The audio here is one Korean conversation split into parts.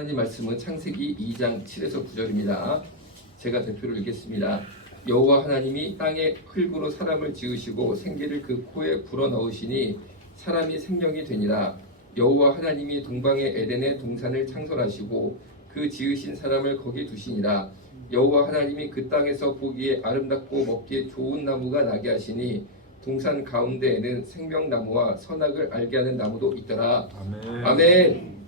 하나님 말씀은 창세기 2장 7에서 9절입니다. 제가 대표를 읽겠습니다. 여호와 하나님이 땅에 흙으로 사람을 지으시고 생기를 그 코에 불어넣으시니 사람이 생명이 되니라. 여호와 하나님이 동방의 에덴의 동산을 창설하시고 그 지으신 사람을 거기 두시니라. 여호와 하나님이 그 땅에서 보기에 아름답고 먹기에 좋은 나무가 나게 하시니 동산 가운데에는 생명나무와 선악을 알게 하는 나무도 있더라. 아멘. 아멘.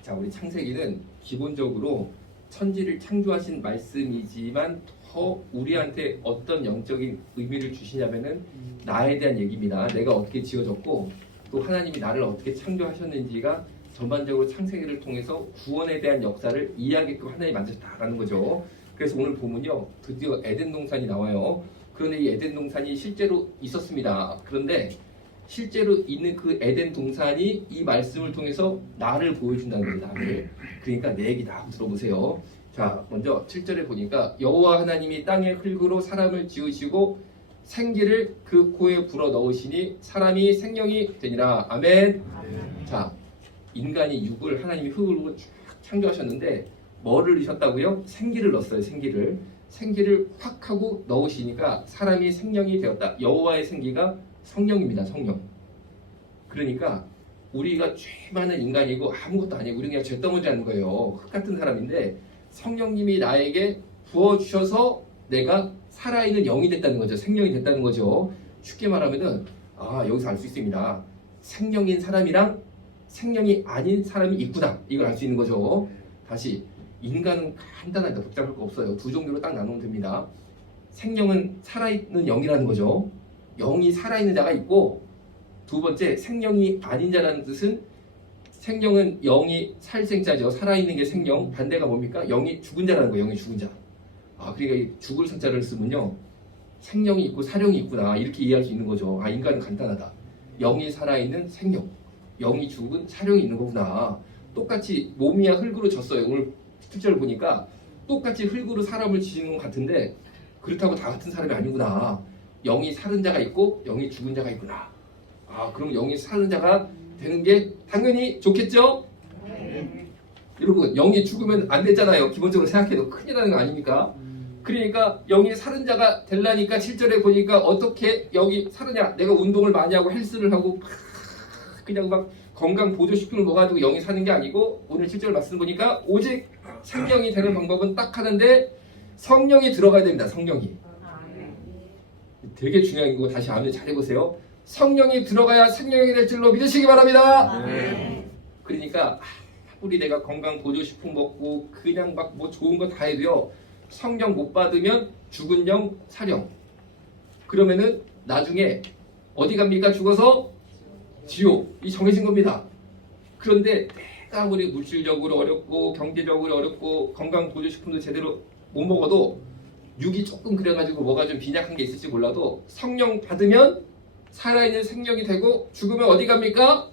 자, 우리 창세기는 기본적으로 천지를 창조하신 말씀이지만 더 우리한테 어떤 영적인 의미를 주시냐면은 나에 대한 얘기입니다. 내가 어떻게 지어졌고 또 하나님이 나를 어떻게 창조하셨는지가 전반적으로 창세기를 통해서 구원에 대한 역사를 이해하게끔 하나님이 만드셨다라는 거죠. 그래서 오늘 보면요, 드디어 에덴 동산이 나와요. 그런데 이 에덴 동산이 실제로 있었습니다. 그런데 실제로 있는 그 에덴 동산이 이 말씀을 통해서 나를 보여준다는 겁니다. 나를. 그러니까 내 얘기 다 한번 들어보세요. 자, 먼저 7절에 보니까 여호와 하나님이 땅의 흙으로 사람을 지으시고 생기를 그 코에 불어 넣으시니 사람이 생명이 되니라. 아멘. 자, 인간이 육을 하나님이 흙으로 쭉 창조하셨는데 뭐를 넣으셨다고요? 생기를 넣었어요. 생기를 확 하고 넣으시니까 사람이 생명이 되었다. 여호와의 생기가 성령입니다. 성령. 그러니까 우리가 죄 많은 인간이고 아무것도 아니고 우리 그냥 죄덩어리라는 거예요. 흙 같은 사람인데 성령님이 나에게 부어주셔서 내가 살아있는 영이 됐다는 거죠. 생명이 됐다는 거죠. 쉽게 말하면은 여기서 알 수 있습니다. 생명인 사람이랑 생명이 아닌 사람이 있구나. 이걸 알 수 있는 거죠. 다시 인간은 간단하다. 복잡할 거 없어요. 두 종류로 딱 나누면 됩니다. 생명은 살아있는 영이라는 거죠. 영이 살아있는 자가 있고, 두 번째 생명이 아닌 자라는 뜻은 생명은 영이 살생자죠. 살아있는 게 생명. 반대가 뭡니까? 영이 죽은 자라는 거예요. 영이 죽은 자. 그러니까 이 죽을 성자를 쓰면요, 생명이 있고 사령이 있구나 이렇게 이해할 수 있는 거죠. 인간은 간단하다. 영이 살아있는 생명, 영이 죽은 사령이 있는 거구나. 똑같이 몸이야 흙으로 졌어요. 오늘 특절을 보니까 똑같이 흙으로 사람을 지는 것 같은데 그렇다고 다 같은 사람이 아니구나. 영이 살은 자가 있고 영이 죽은 자가 있구나. 그럼 영이 사는 자가 되는 게 당연히 좋겠죠? 여러분, 영이 죽으면 안 되잖아요. 기본적으로 생각해도 큰일 나는 거 아닙니까? 그러니까 영이 사는 자가 되려니까 7절에 보니까 어떻게 영이 사느냐. 내가 운동을 많이 하고 헬스를 하고 그냥 막 건강 보조식품을 먹어가지고 영이 사는 게 아니고 오늘 7절 말씀 보니까 오직 생명이 되는 방법은 딱 하는데 성령이 들어가야 됩니다. 성령이. 되게 중요한 거 다시 아멘 잘 해보세요. 성령이 들어가야 생명이 될 줄로 믿으시기 바랍니다. 그러니까 우리 내가 건강 보조식품 먹고 그냥 막 뭐 좋은 거 다 해도요, 성령 못 받으면 죽은 영 사령. 그러면은 나중에 어디 갑니까? 죽어서 지옥. 이 정해진 겁니다. 그런데 내가 아무리 물질적으로 어렵고 경제적으로 어렵고 건강 보조식품도 제대로 못 먹어도 육이 조금 그래가지고 뭐가 좀 빈약한 게 있을지 몰라도 성령 받으면 살아있는 생명이 되고 죽으면 어디 갑니까?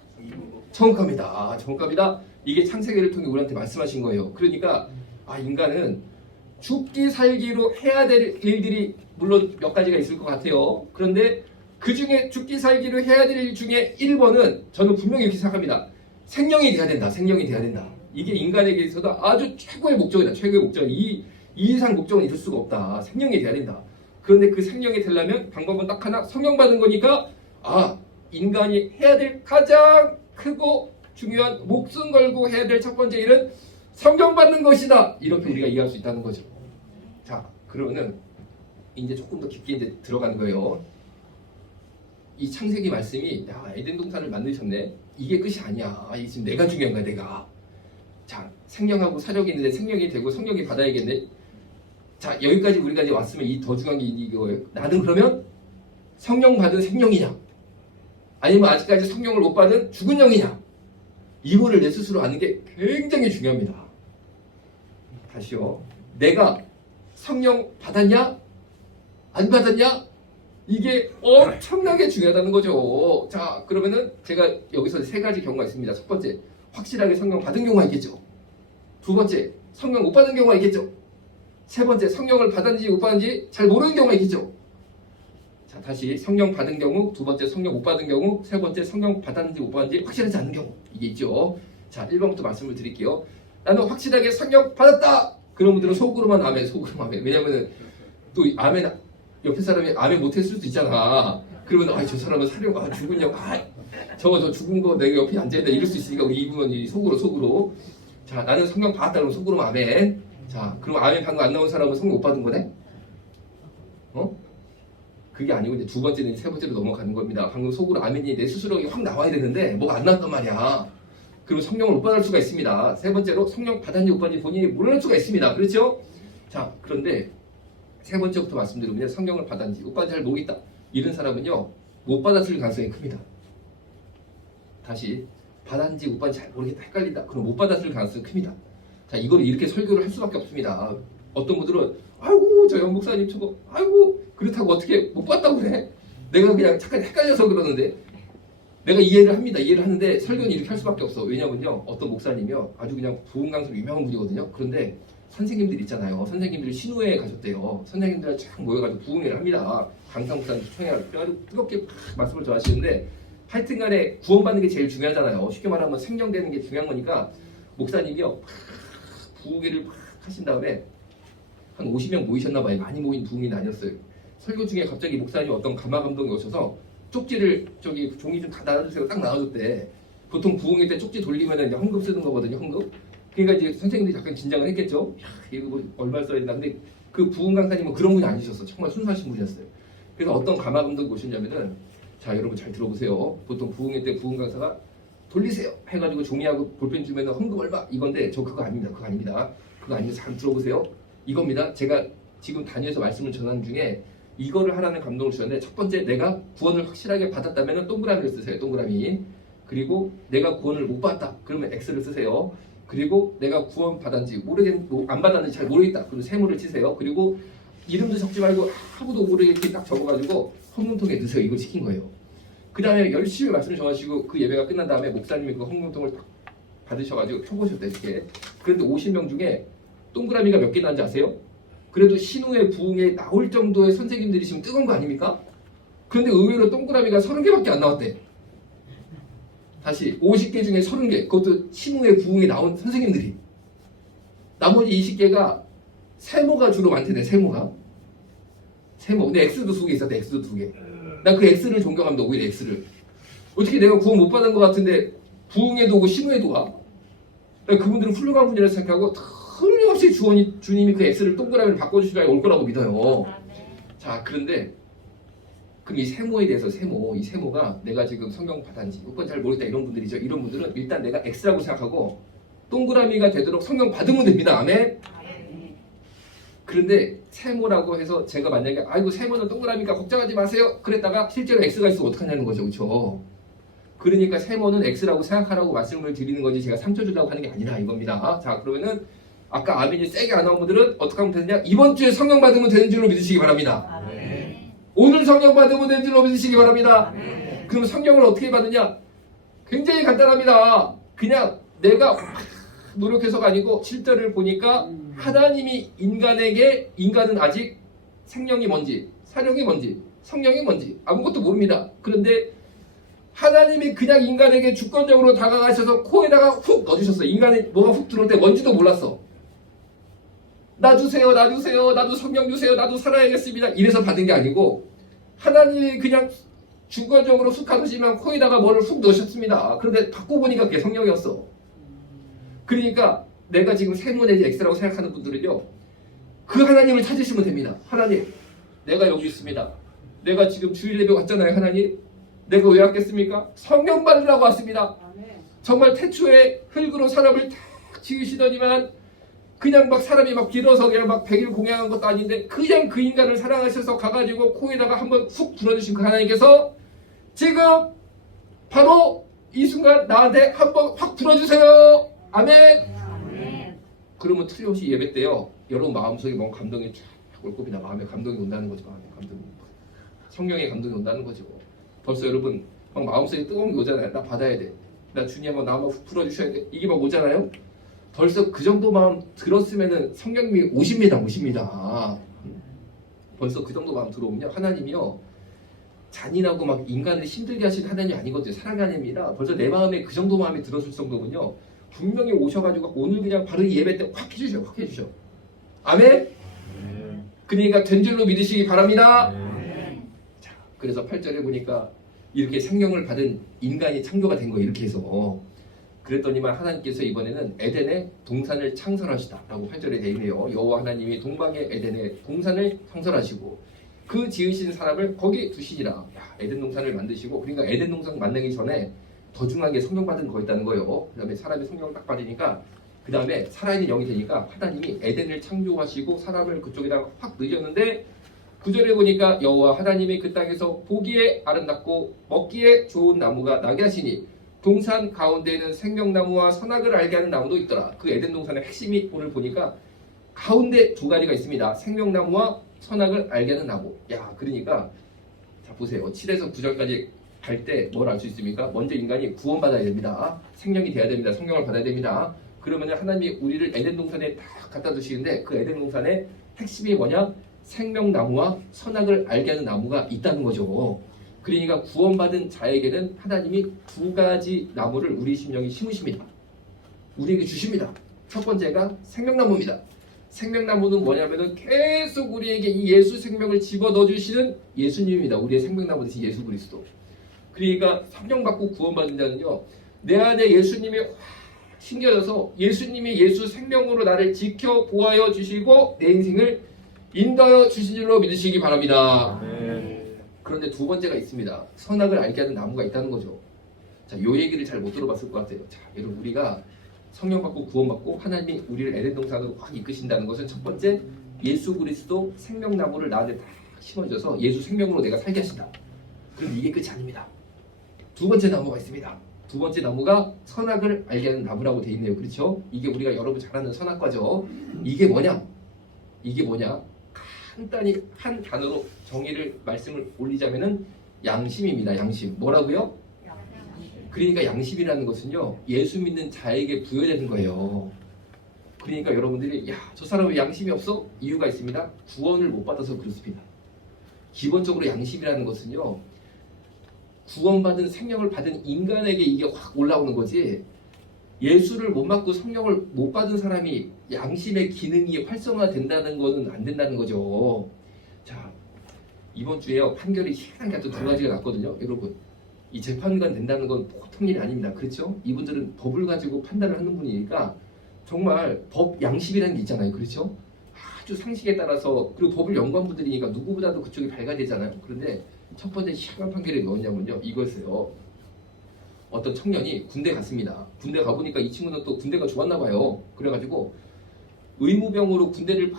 천국 갑니다. 천국 갑니다. 이게 창세기를 통해 우리한테 말씀하신 거예요. 그러니까 인간은 죽기 살기로 해야 될 일들이 물론 몇 가지가 있을 것 같아요. 그런데 그 중에 죽기 살기로 해야 될 일 중에 1번은 저는 분명히 이렇게 생각합니다. 생명이 돼야 된다. 생명이 돼야 된다. 이게 인간에게 있어서 아주 최고의 목적이다. 최고의 목적. 이 이상 목적은 있을 수가 없다. 생명이 돼야 된다. 그런데 그 생명이 되려면 방법은 딱 하나, 성령 받은 거니까 인간이 해야 될 가장 크고 중요한 목숨 걸고 해야 될 첫 번째 일은 성령 받는 것이다. 이렇게 우리가 이해할 수 있다는 거죠. 자, 그러면은 이제 조금 더 깊게 이제 들어가는 거예요. 이 창세기 말씀이 에덴 동산을 만드셨네. 이게 끝이 아니야. 이게 지금 내가 중요한 거야. 내가. 자, 생명하고 사력이 있는데 생명이 되고 성령이 받아야겠네. 자, 여기까지 우리가 이제 왔으면 이 더 중요한 게 이거예요. 나는 그러면 성령 받은 생명이냐? 아니면 아직까지 성령을 못 받은 죽은 영이냐? 이거를 내 스스로 아는 게 굉장히 중요합니다. 다시요. 내가 성령 받았냐? 안 받았냐? 이게 엄청나게 중요하다는 거죠. 자, 그러면은 제가 여기서 세 가지 경우가 있습니다. 첫 번째, 확실하게 성령 받은 경우가 있겠죠. 두 번째, 성령 못 받은 경우가 있겠죠. 세 번째, 성령을 받았는지 못 받았는지 잘 모르는 경우가 있겠죠. 자, 다시 성령 받은 경우, 두 번째 성령 못 받은 경우, 세 번째 성령 받았는지 못 받았는지 확실하지 않은 경우, 이게 있죠. 자, 1번부터 말씀을 드릴게요. 나는 확실하게 성령 받았다. 그런 분들은 속으로만 아멘, 속으로만 아멘. 왜냐면은 또 아멘 옆에 사람이 아멘 못했을 수도 있잖아. 그러면 저 사람은 사령 죽었냐고 저 죽은 거 내가 옆에 앉아있다 이럴 수 있으니까 이분은 속으로 자 나는 성령 받았다 그러면 속으로만 아멘. 자 그럼 아멘 방금 안 나온 사람은 성령 못 받은 거네? 그게 아니고 이제 두 번째는 세 번째로 넘어가는 겁니다. 방금 속으로 아멘이 내 스스로 확 나와야 되는데 뭐가 안 나왔단 말이야. 그럼 성령을 못 받을 수가 있습니다. 세 번째로 성령 받았는지 못 받았는지 본인이 모를 수가 있습니다. 그렇죠? 자 그런데 세 번째부터 말씀드리면 성령을 받았는지 못 받았는지 잘 모르겠다. 이런 사람은요 못 받았을 가능성이 큽니다. 다시 받았는지 못 받았는지 잘 모르겠다 헷갈린다. 그럼 못 받았을 가능성이 큽니다. 자 이거를 이렇게 설교를 할 수밖에 없습니다. 어떤 분들은 아이고 저 영 목사님 저거 아이고 그렇다고 어떻게 못 봤다고 그래? 내가 그냥 잠깐 헷갈려서 그러는데 내가 이해를 합니다. 이해를 하는데 설교는 이렇게 할 수밖에 없어. 왜냐면요 어떤 목사님이요 아주 그냥 부흥 강사로 유명한 분이거든요. 그런데 선생님들 있잖아요. 선생님들이 신우회에 가셨대요. 선생님들 쫙 모여가지고 부흥회를 합니다. 강사 목사님 초청해가지고 아주 뜨겁게 막 말씀을 전하시는데 하여튼간에 구원받는 게 제일 중요하잖아요. 쉽게 말하면 생명되는 게 중요한 거니까 목사님이요 부흥회를 막 하신 다음에 한 50명 모이셨나 봐요. 많이 모인 부흥회는 아니었어요. 설교 중에 갑자기 목사님 어떤 가마 감독이 오셔서 쪽지를 저기 종이 좀 다 나눠주세요. 딱 나눠줬대. 보통 부흥회 때 쪽지 돌리면 이제 헌금 쓰는 거거든요. 헌금. 그러니까 이제 선생님들이 약간 긴장을 했겠죠. 야, 이거 뭐 얼마 써야 된다. 근데 그 부흥 강사님은 그런 분이 아니셨어. 정말 순수하신 분이었어요. 그래서 어떤 가마 감독이 오셨냐면은 자 여러분 잘 들어보세요. 보통 부흥회 때 부흥 강사가 돌리세요 해가지고 종이하고 볼펜 주면 헌금 얼마 이건데 저 그거 아닙니다. 그거 아닙니다. 그거 아니면 잘 들어보세요. 이겁니다. 제가 지금 단위에서 말씀을 전하는 중에 이거를 하라는 감동을 주셨는데 첫 번째 내가 구원을 확실하게 받았다면 동그라미를 쓰세요. 동그라미. 그리고 내가 구원을 못 받았다. 그러면 X를 쓰세요. 그리고 내가 구원 받았는지 안 받았는지 잘 모르겠다. 그럼 세모를 치세요. 그리고 이름도 적지 말고 아무도 모르게 이렇게 딱 적어가지고 헌금통에 넣으세요. 이걸 시킨 거예요. 그 다음에 열심히 말씀을 전하시고 그 예배가 끝난 다음에 목사님이 그 헌금통을 딱 받으셔가지고 펴보셨대 이렇게. 그런데 50명 중에 동그라미가 몇 개 나는지 아세요? 그래도 신우의 부흥에 나올 정도의 선생님들이시면 뜨거운 거 아닙니까? 그런데 의외로 동그라미가 30개밖에 안 나왔대. 다시 50개 중에 30개 그것도 신우의 부흥에 나온 선생님들이. 나머지 20개가 세모가 주로 많대네. 세모. 근데 X도 2개 있었대. X도 2개. 나 그 X를 존경합니다. 오히려 X를. 어떻게 내가 구원 못 받은 것 같은데 부흥에도 오고 신우에도 와? 그분들은 훌륭한 분이라고 생각하고 틀림없이 주님이 그 X를 동그라미를 바꿔주시라 올 거라고 믿어요. 자 그런데 그럼 이 세모에 대해서 이 세모가 내가 지금 성경 받았는지 이건 잘 모르겠다 이런 분들이죠. 이런 분들은 일단 내가 X라고 생각하고 동그라미가 되도록 성경 받으면 됩니다. 아멘. 그런데 세모라고 해서 제가 만약에 아이고 세모는 동그라미니까 걱정하지 마세요 그랬다가 실제로 X가 있으면 어떡하냐는 거죠. 그렇죠? 그러니까 세모는 X라고 생각하라고 말씀을 드리는 거지 제가 상처 주려고 하는 게 아니라 이겁니다. 자 그러면은 아까 아멘이 세게 안 나온 분들은 어떻게 하면 되느냐? 이번 주에 성령 받으면 되는 줄로 믿으시기 바랍니다. 오늘 성령 받으면 되는 줄로 믿으시기 바랍니다. 그럼 성령을 어떻게 받느냐? 굉장히 간단합니다. 그냥 내가 노력해서가 아니고 실제를 보니까 하나님이 인간은 아직 생명이 뭔지 사령이 뭔지 성령이 뭔지 아무것도 모릅니다. 그런데 하나님이 그냥 인간에게 주권적으로 다가가셔서 코에다가 훅 넣어주셨어요. 인간이 뭐가 훅 들어올 때 뭔지도 몰랐어. 나 주세요. 나도 성령 주세요. 나도 살아야겠습니다. 이래서 받은 게 아니고 하나님이 그냥 주권적으로 훅 하시면 코에다가 뭐를 훅 넣으셨습니다. 그런데 받고 보니까 그게 성령이었어. 그러니까 내가 지금 세모 내지 X라고 생각하는 분들은요. 그 하나님을 찾으시면 됩니다. 하나님 내가 여기 있습니다. 내가 지금 주일 예배 왔잖아요. 하나님 내가 왜 왔겠습니까? 성령 받으라고 왔습니다. 정말 태초에 흙으로 사람을 탁 지으시더니만 그냥 막 사람이 막 길어서 그냥 막 100일 공양한 것도 아닌데 그냥 그 인간을 사랑하셔서 가가지고 코에다가 한번 훅 불어주신 그 하나님께서 지금 바로 이 순간 나한테 한번 확 불어주세요. 아멘. 그러면 틀림없이 예배 때요 여러분 마음속에 뭔가 감동이 쫙 올 겁니다. 마음에 감동이 온다는 거죠. 마음에 감동이. 성령의 감동이 온다는 거죠. 벌써 여러분 막 마음속에 뜨거운 게 오잖아요. 나 받아야 돼. 나 주님 한번 나 한번 훅 풀어주셔야 돼. 이게 막 오잖아요. 벌써 그 정도 마음 들었으면은 성령님이 오십니다. 벌써 그 정도 마음 들어오면요 하나님이요 잔인하고 막 인간을 힘들게 하시는 하나님이 아니거든요. 사랑하는 하나님이라 벌써 내 마음에 그 정도 마음이 들었을 정도면요 분명히 오셔가지고 오늘 그냥 바로 이 예배 때 확 해주셔, 확 해주셔. 아멘? 그러니까 된 줄로 믿으시기 바랍니다. 자, 그래서 8절에 보니까 이렇게 생명을 받은 인간이 창조가 된 거예요. 이렇게 해서. 그랬더니만 하나님께서 이번에는 에덴에 동산을 창설하시다라고 8절에 되어 있네요. 여호와 하나님이 동방의 에덴에 동산을 창설하시고 그 지으신 사람을 거기 두시니라. 야, 에덴 동산을 만드시고, 그러니까 에덴 동산 만들기 전에 더 중요한 게 성령 받은 거 있다는 거예요. 그 다음에 사람이 성령을 딱 받으니까 그 다음에 살아있는 영이 되니까 하나님이 에덴을 창조하시고 사람을 그쪽에다가 확 넣으셨는데 9절에 보니까 여호와 하나님이 그 땅에서 보기에 아름답고 먹기에 좋은 나무가 나게 하시니 동산 가운데에는 생명나무와 선악을 알게 하는 나무도 있더라. 그 에덴 동산의 핵심이 오늘 보니까 가운데 두 가지가 있습니다. 생명나무와 선악을 알게 하는 나무. 야, 그러니까 자 보세요. 7에서 9절까지 갈 때 뭘 알 수 있습니까? 먼저 인간이 구원받아야 됩니다. 생명이 돼야 됩니다. 성령을 받아야 됩니다. 그러면 하나님이 우리를 에덴 동산에 딱 갖다 두시는데 그 에덴 동산의 핵심이 뭐냐? 생명나무와 선악을 알게 하는 나무가 있다는 거죠. 그러니까 구원받은 자에게는 하나님이 두 가지 나무를 우리 심령이 심으십니다. 우리에게 주십니다. 첫 번째가 생명나무입니다. 생명나무는 뭐냐면은 계속 우리에게 이 예수 생명을 집어넣어 주시는 예수님입니다. 우리의 생명나무 대신 예수 그리스도. 그러니까 성령 받고 구원받은 자는요, 내 안에 예수님이 확 심겨져서 예수님이 예수 생명으로 나를 지켜 보하여 주시고 내 인생을 인도하여 주신 줄로 믿으시기 바랍니다. 그런데 두 번째가 있습니다. 선악을 알게 하는 나무가 있다는 거죠. 자, 요 얘기를 잘 못 들어봤을 것 같아요. 자, 여러분, 우리가 성령 받고 구원받고 하나님이 우리를 에덴 동산으로 확 이끄신다는 것은 첫 번째, 예수 그리스도 생명나무를 나한테 다 심어줘서 예수 생명으로 내가 살게 하신다. 그럼 이게 끝이 아닙니다. 두 번째 나무가 있습니다. 두 번째 나무가 선악을 알게 하는 나무라고 되어 있네요. 그렇죠? 이게 우리가 여러분 잘 아는 선악과죠. 이게 뭐냐? 이게 뭐냐? 간단히 한 단어로 정의를 말씀을 올리자면은 양심입니다. 양심. 뭐라고요? 그러니까 양심이라는 것은요, 예수 믿는 자에게 부여되는 거예요. 그러니까 여러분들이 야, 저 사람은 양심이 없어? 이유가 있습니다. 구원을 못 받아서 그렇습니다. 기본적으로 양심이라는 것은요, 구원받은 생명을 받은 인간에게 이게 확 올라오는 거지, 예수를 못 받고 성령을 못 받은 사람이 양심의 기능이 활성화된다는 것은 안 된다는 거죠. 자, 이번 주에요, 판결이 희한하게 또 두 가지가 났거든요. 여러분, 이 재판관 된다는 건 보통 일이 아닙니다. 그렇죠? 이분들은 법을 가지고 판단을 하는 분이니까 정말 법 양심이라는 게 있잖아요. 그렇죠? 아주 상식에 따라서, 그리고 법을 연구한 분들이니까 누구보다도 그쪽이 밝아지잖아요. 그런데 첫 번째 희한한 판결이 뭐냐면요, 이거였어요. 어떤 청년이 군대 갔습니다. 군대 가보니까 이 친구는 또 군대가 좋았나 봐요. 그래가지고 의무병으로 군대를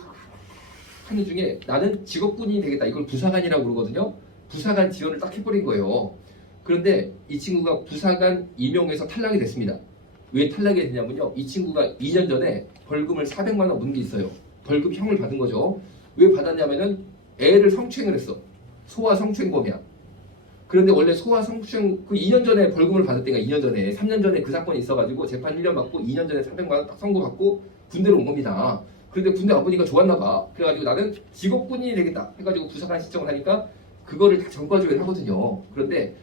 하는 중에 나는 직업군인이 되겠다. 이걸 부사관이라고 그러거든요. 부사관 지원을 딱 해버린 거예요. 그런데 이 친구가 부사관 임용에서 탈락이 됐습니다. 왜 탈락이 됐냐면요, 이 친구가 2년 전에 벌금을 400만 원 문 게 있어요. 벌금형을 받은 거죠. 왜 받았냐면은 애를 성추행을 했어. 소아 성추행범이야. 그런데 원래 소아 성추행 그 2년 전에 벌금을 받을 때가 2년 전에 3년 전에 그 사건이 있어가지고 재판 1년 받고 2년 전에 400만 원 딱 선고받고 군대로 온 겁니다. 그런데 군대 와보니까 좋았나 봐. 그래가지고 나는 직업군인이 되겠다 해가지고 부사관 신청을 하니까 그거를 다 전과조회를 하거든요. 그런데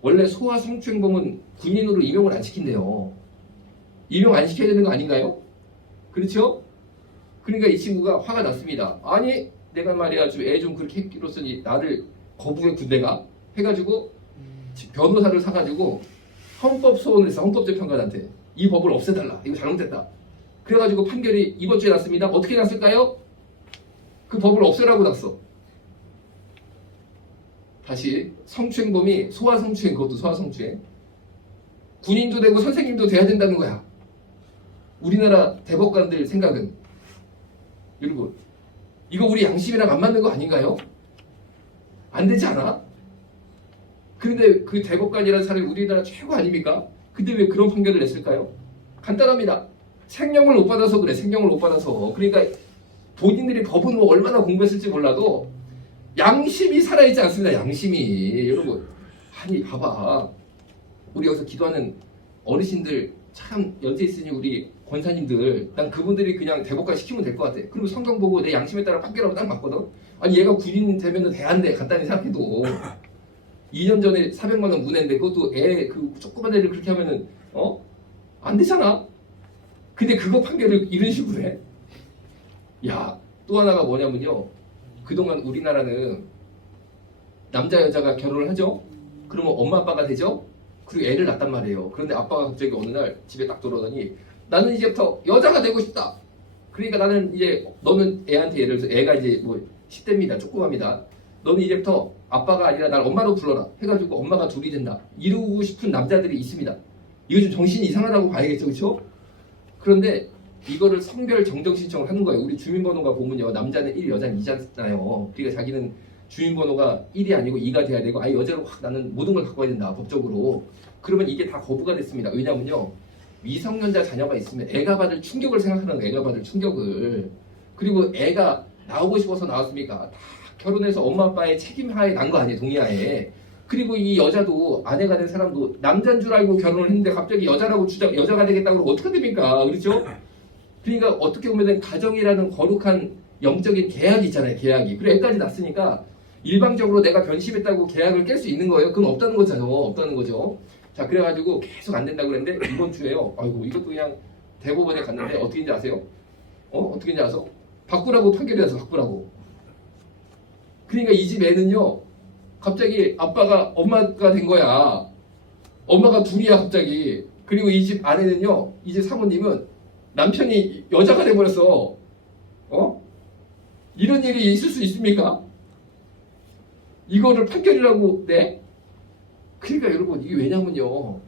원래 소아 성추행범은 군인으로 임용을 안 시킨대요. 임용 안 시켜야 되는 거 아닌가요? 그렇죠? 그러니까 이 친구가 화가 났습니다. 아니 내가 말이야 애 좀 그렇게 했기로서니 나를 거부해 군대가 해가지고 변호사를 사가지고 헌법 소원을 했어. 헌법재판관한테 이 법을 없애달라. 이거 잘못됐다. 그래가지고 판결이 이번 주에 났습니다. 어떻게 났을까요? 그 법을 없애라고 났어. 다시 성추행범이 소아 성추행, 그것도 소아 성추행. 군인도 되고 선생님도 돼야 된다는 거야. 우리나라 대법관들 생각은. 여러분, 이거 우리 양심이랑 안 맞는 거 아닌가요? 안 되지 않아? 그런데 그 대법관이라는 사람이 우리나라 최고 아닙니까? 근데 왜 그런 판결을 냈을까요? 간단합니다. 생명을 못 받아서 그래. 생명을 못 받아서. 그러니까 본인들이 법은 뭐 얼마나 공부했을지 몰라도 양심이 살아있지 않습니다. 양심이. 여러분, 아니 봐봐. 우리 여기서 기도하는 어르신들 참 연세 있으니 우리 권사님들, 난 그분들이 그냥 대법관 시키면 될 것 같아. 그리고 성경 보고 내 양심에 따라 판결하고 딱 맞거든. 아니 얘가 군인 되면 돼안돼 간단히 생각해도 2년 전에 400만 원 문했는데 그것도 애 그 조그만 애를 그렇게 하면은 안 되잖아. 근데 그거 판결을 이런 식으로 해? 야, 또 하나가 뭐냐면요. 그동안 우리나라는 남자 여자가 결혼을 하죠. 그러면 엄마 아빠가 되죠. 그리고 애를 낳단 말이에요. 그런데 아빠가 갑자기 어느 날 집에 딱 들어오더니 나는 이제부터 여자가 되고 싶다. 그러니까 나는 이제 너는 애한테 예를 들어서 애가 이제 뭐 10대입니다. 조그맣니다. 너는 이제부터 아빠가 아니라 날 엄마로 불러라. 해가지고 엄마가 둘이 된다. 이루고 싶은 남자들이 있습니다. 이거 좀 정신이 이상하다고 봐야겠죠. 그렇죠? 그런데 이거를 성별 정정 신청을 하는 거예요. 우리 주민번호가 보면요. 남자는 1, 여자는 2잖아요. 그러니까 자기는 주민번호가 1이 아니고 2가 돼야 되고 아예 여자로 확 나는 모든 걸 갖고 와야 된다. 법적으로. 그러면 이게 다 거부가 됐습니다. 왜냐면요. 미성년자 자녀가 있으면 애가 받을 충격을 생각하는 거예요. 애가 받을 충격을. 그리고 애가 나오고 싶어서 나왔습니까? 다 결혼해서 엄마 아빠의 책임하에 난 거 아니에요. 동의하에. 그리고 이 여자도 아내가 된 사람도 남자인 줄 알고 결혼을 했는데 갑자기 여자라고 여자가 되겠다고 그러면 어떻게 됩니까? 그렇죠? 그러니까 어떻게 보면 가정이라는 거룩한 영적인 계약이 있잖아요. 계약이. 그리고 애까지 낳았으니까 일방적으로 내가 변심했다고 계약을 깰 수 있는 거예요. 그건 없다는 거죠. 없다는 거죠. 자, 그래가지고 계속 안 된다고 그랬는데 이번 주에요. 아이고 이것도 그냥 대법원에 갔는데 어떻게 인지 아세요? 어떻게 인지 아세요? 바꾸라고 판결이 나서 바꾸라고. 그러니까 이 집 애는요. 갑자기 아빠가 엄마가 된 거야. 엄마가 둘이야 갑자기. 그리고 이 집 아내는요. 이 집 사모님은 남편이 여자가 돼버렸어. 이런 일이 있을 수 있습니까? 이거를 판결이라고 내? 그러니까 여러분 이게 왜냐면요.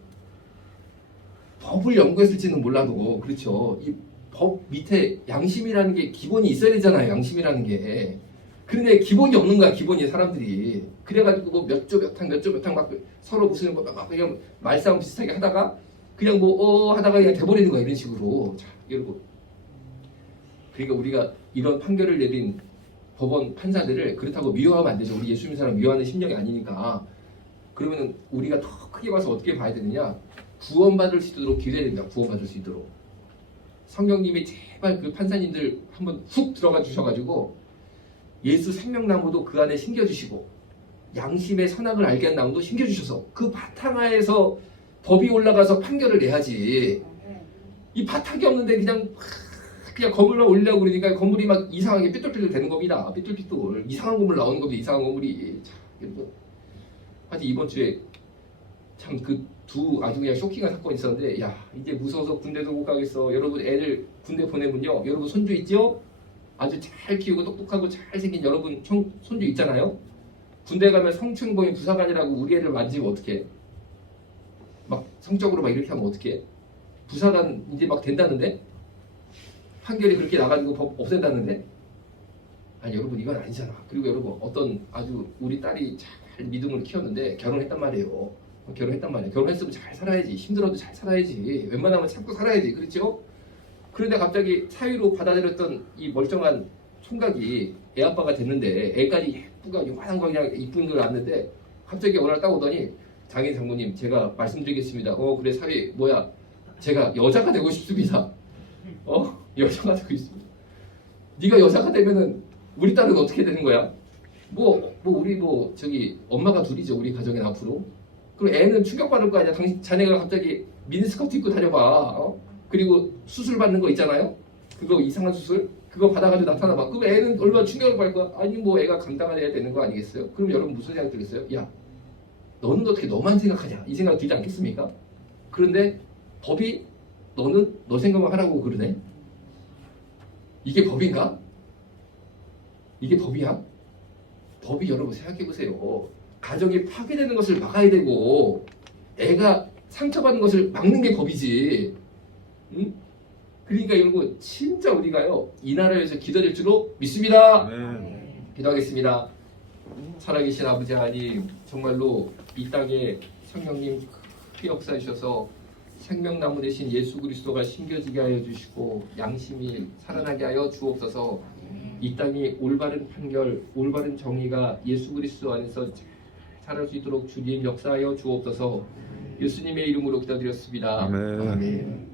법을 연구했을지는 몰라도 그렇죠. 이 법 밑에 양심이라는 게 기본이 있어야 되잖아요. 양심이라는 게. 그런데 기본이 없는 거야. 기본이 사람들이. 그래가지고 뭐 몇 조 몇 항 막 서로 무슨 막 그냥 말싸움 비슷하게 하다가 그냥 뭐 하다가 그냥 돼버리는 거야. 이런 식으로. 자, 여러분. 그러니까 우리가 이런 판결을 내린 법원 판사들을 그렇다고 미워하면 안 되죠. 우리 예수 믿는 사람 미워하는 심령이 아니니까. 그러면은 우리가 더 크게 봐서 어떻게 봐야 되느냐? 구원받을 수 있도록 기도해야 됩니다. 구원받을 수 있도록. 성령님이 제발 그 판사님들 한번 훅 들어가 주셔가지고 예수 생명나무도 그 안에 심겨주시고 양심의 선악을 알게 한 나무도 심겨주셔서 그 바탕하에서 법이 올라가서 판결을 내야지. 이 바탕이 없는데 그냥 건물만 올리려고 그러니까 건물이 막 이상하게 삐뚤삐뚤 되는 겁니다. 삐뚤삐뚤. 이상한 건물 나오는 겁니다. 이상한 건물이. 자, 하여튼 이번 주에 참 그 두 아주 그냥 쇼킹한 사건이 있었는데 야 이제 무서워서 군대도 못 가겠어. 여러분 애들 군대 보내면요. 여러분 손주 있죠? 아주 잘 키우고 똑똑하고 잘생긴 여러분 손주 있잖아요. 군대 가면 성춘봉이 부사관이라고 우리 애를 만지면 어떡해? 막 성적으로 막 이렇게 하면 어떡해? 부사관 이제 막 된다는데? 판결이 그렇게 나가지고 법 없앤다는데? 아니 여러분 이건 아니잖아. 그리고 여러분 어떤 아주 우리 딸이 잘 믿음을 키웠는데 결혼했단 말이에요. 결혼했으면 잘 살아야지. 힘들어도 잘 살아야지. 웬만하면 참고 살아야지. 그렇죠? 그런데 갑자기 사위로 받아들였던 이 멀쩡한 총각이 애 아빠가 됐는데 애까지 예쁘고 요만한 거 그냥 이쁜 걸 낳았는데 갑자기 어느 날 따오더니 장모님 제가 말씀드리겠습니다. 그래 사위 뭐야 제가 여자가 되고 싶습니다. 여자가 되고 싶습니다. 네가 여자가 되면은 우리 딸은 어떻게 되는 거야? 우리 저기 엄마가 둘이죠. 우리 가정엔 앞으로. 그럼 애는 충격받을 거 아니야. 자네가 갑자기 미니스커트 입고 다녀봐. 그리고 수술 받는 거 있잖아요. 그거 이상한 수술. 그거 받아가지고 나타나봐. 그럼 애는 얼마나 충격을 받을 거야? 아니 애가 감당해야 되는 거 아니겠어요? 그럼 여러분 무슨 생각 들겠어요? 야 너는 어떻게 너만 생각하냐? 이 생각 들지 않겠습니까? 그런데 법이 너는 너 생각만 하라고 그러네. 이게 법인가? 이게 법이야? 법이 여러분 생각해보세요. 가정이 파괴되는 것을 막아야 되고 애가 상처받는 것을 막는 게 법이지. 응? 그러니까 여러분 진짜 우리가요 이 나라를 위해서 기도할 줄로 믿습니다. 기도하겠습니다. 살아계신 아버지 하나님 정말로 이 땅에 성령님 크게 역사해 주셔서 생명나무 대신 예수 그리스도가 심겨지게 하여 주시고 양심이 살아나게 하여 주옵소서. 이 땅이 올바른 판결, 올바른 정의가 예수 그리스도 안에서 살아갈 수 있도록 주님 역사하여 주옵소서. 예수님의 이름으로 기도드렸습니다. 아멘.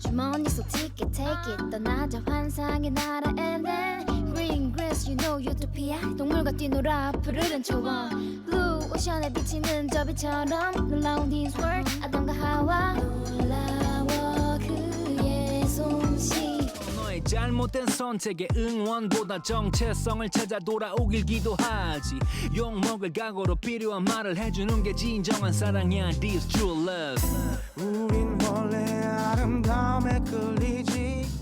주머니 속 ticket take it 떠나자 환상의 나라 and then green grass you know utopia 동물과 뛰놀아 푸르른 초원 blue 오션에 비치는 저 빛처럼 놀라운 this world 아담과 하와 놀라워 잘못된 선택에 응원보다 정체성을 찾아 돌아오길 기도하지. 욕먹을 각오로 필요한 말을 해주는 게 진정한 사랑이야. This true love. 우린 원래 아름다움에 끌리지